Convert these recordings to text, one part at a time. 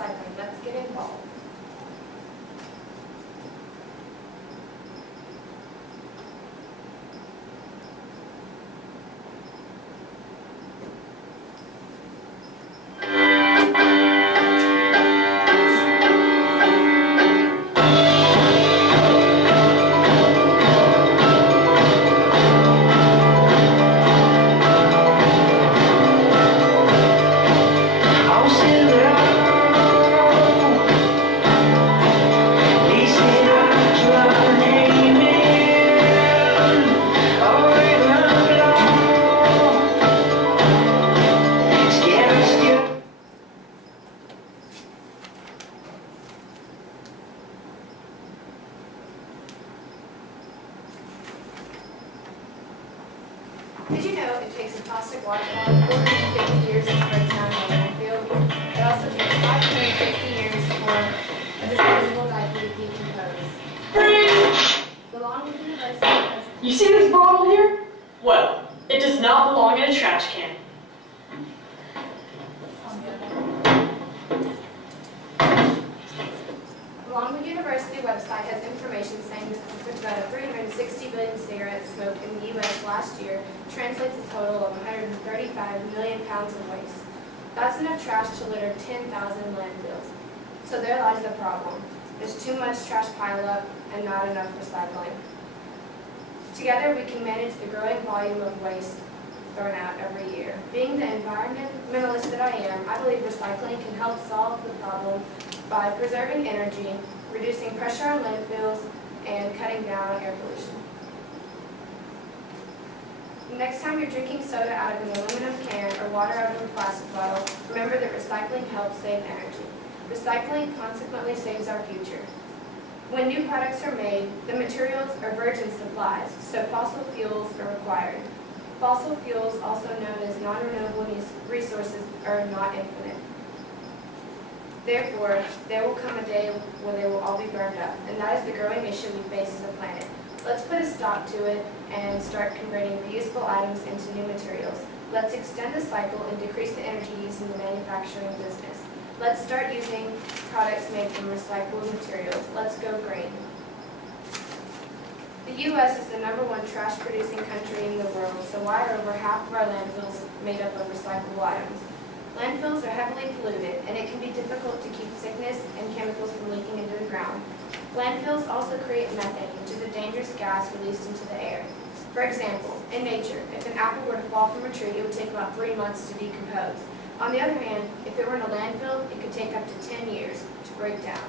recycling. Let's get involved. Did you know it takes a plastic water bottle 450 years to break down in a landfill? It also takes 550 years for a disposable diaper to decompose. Belong with the university has... You see this bottle here? Well, it does not belong in a trash can. Belong University website has information saying that about 360 billion cigarettes smoked in the U.S. last year translates a total of 135 million pounds of waste. That's enough trash to litter 10,000 landfills. So there lies the problem. There's too much trash pileup and not enough recycling. Together we can manage the growing volume of waste thrown out every year. Being the environmentalist that I am, I believe recycling can help solve the problem by preserving energy, reducing pressure on landfills, and cutting down air pollution. Next time you're drinking soda out of an aluminum can or water out of a plastic bottle, remember that recycling helps save energy. Recycling consequently saves our future. When new products are made, the materials are virgin supplies, so fossil fuels are required. Fossil fuels, also known as non-renewable resources, are not infinite. Therefore, there will come a day when they will all be burned up, and that is the growing issue we face as a planet. Let's put a stop to it and start converting reusable items into new materials. Let's extend the cycle and decrease the energy used in the manufacturing business. Let's start using products made from recycled materials. Let's go green. The U.S. is the #1 trash-producing country in the world, so why are over half of our landfills made up of recyclable items? Landfills are heavily polluted, and it can be difficult to keep sickness and chemicals from leaking into the ground. Landfills also create methane, which is a dangerous gas released into the air. For example, in nature, if an apple were to fall from a tree, it would take about 3 months to decompose. On the other hand, if it were in a landfill, it could take up to 10 years to break down.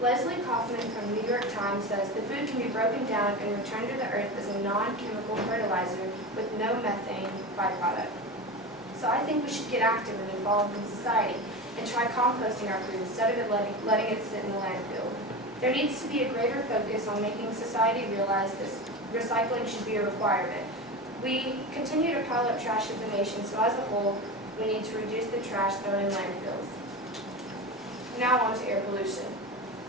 Leslie Kaufman from the New York Times says the food can be broken down and returned to the earth as a non-chemical fertilizer with no methane byproduct. So I think we should get active and involved in society and try composting our food instead of letting it sit in the landfill. There needs to be a greater focus on making society realize this recycling should be a requirement. We continue to pile up trash as a nation, so as a whole, we need to reduce the trash thrown in landfills. Now on to air pollution.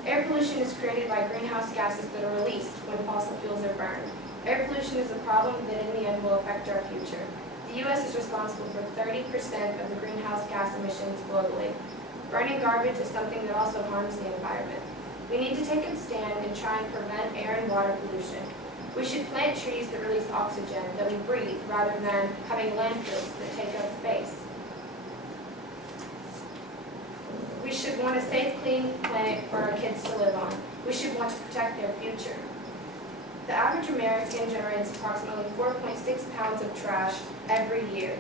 Air pollution is created by greenhouse gases that are released when fossil fuels are burned. Air pollution is a problem that in the end will affect our future. The U.S. is responsible for 30% of the greenhouse gas emissions globally. Burning garbage is something that also harms the environment. We need to take a stand and try and prevent air and water pollution. We should plant trees that release oxygen that we breathe rather than having landfills that take up space. We should want a safe, clean planet for our kids to live on. We should want to protect their future. The average American generates approximately 4.6 pounds of trash every day.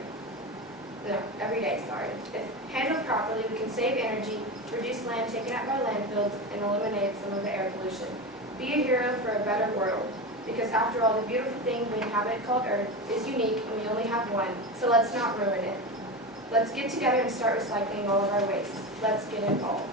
If handled properly, we can save energy, reduce land taken out by landfills, and eliminate some of the air pollution. Be a hero for a better world, because after all, the beautiful thing we inhabit called Earth is unique and we only have one, so let's not ruin it. Let's get together and start recycling all of our waste. Let's get involved.